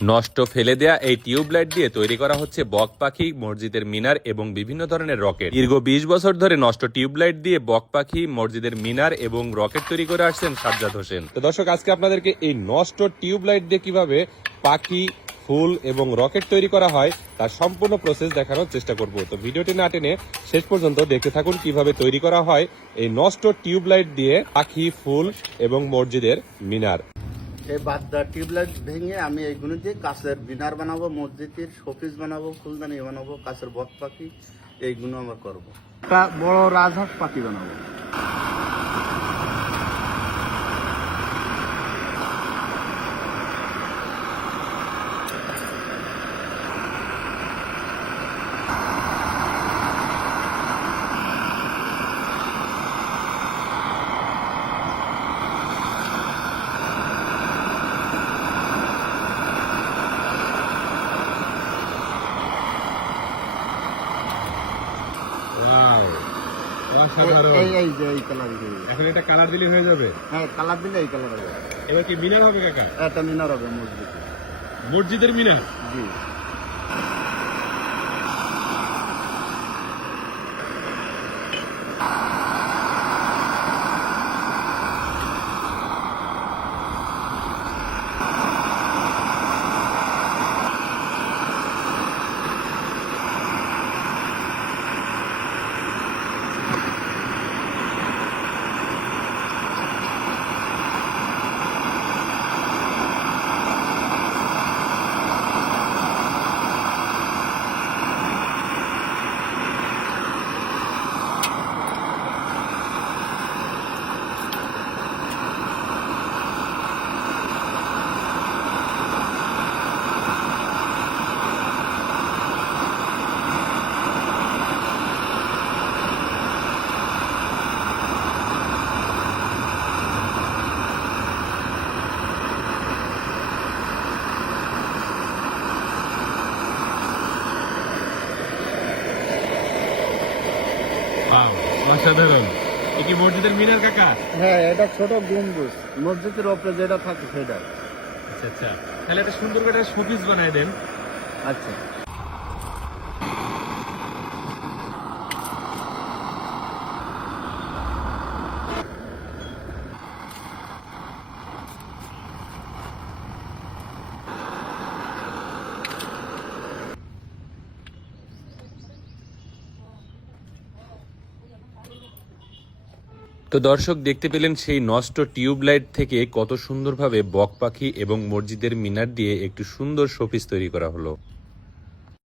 নষ্ট ফেলে দেয়া এই টিউবলাইট দিয়ে তৈরি করা হচ্ছে বক পাখি, মসজিদের মিনার এবং বিভিন্ন ধরনের রকেট। দীর্ঘ 20 বছর ধরে নষ্ট টিউবলাইট দিয়ে বক পাখি, মসজিদের মিনার এবং রকেট তৈরি করে আসছেন সাজ্জাদ হোসেন। তো দর্শক, আজকে আপনাদেরকে এই নষ্ট টিউবলাইট দিয়ে কিভাবে পাখি, ফুল এবং রকেট তৈরি করা হয় তার সম্পূর্ণ প্রসেস দেখানোর চেষ্টা করব। তো ভিডিওটি না টেনে শেষ পর্যন্ত দেখতে থাকুন কিভাবে তৈরি করা হয় এই নষ্ট টিউবলাইট দিয়ে পাখি, ফুল এবং মসজিদের মিনার। এই বাদদা টিউবলাইট ভেঙে আমি এইগুলো দিয়ে কাছের মিনার বানাবো, মসজিদের শোপিস বানাবো, ফুলদানি বানাবো, কাছের বক পাখি, এইগুলো আমরা করবো। একটা বড় রাজহাঁস পাখি বানাবো। এই যে এই কালার, এখন এটা কালার দিলে হয়ে যাবে? হ্যাঁ, কালার দিলে এই কালার হবে। এবার কি মিনার হবে কাকা? এটা মিনার হবে মসজিদে। মসজিদের মিনার? জি। অসাধারণ। এ কি মসজিদের মিনার কাকা? হ্যাঁ, এটা ছোট গম্বুজ, মসজিদের উপরে যেটা থাকে সেটা। আচ্ছা আচ্ছা, তাহলে একটা সুন্দর করে শোপিস বানায় দেন। আচ্ছা। তো দর্শক, দেখতে পেলেন সেই নষ্ট টিউবলাইট থেকে কত সুন্দরভাবে বক পাখি এবং মসজিদের মিনার দিয়ে একটু সুন্দর শোপিস তৈরি করা হলো।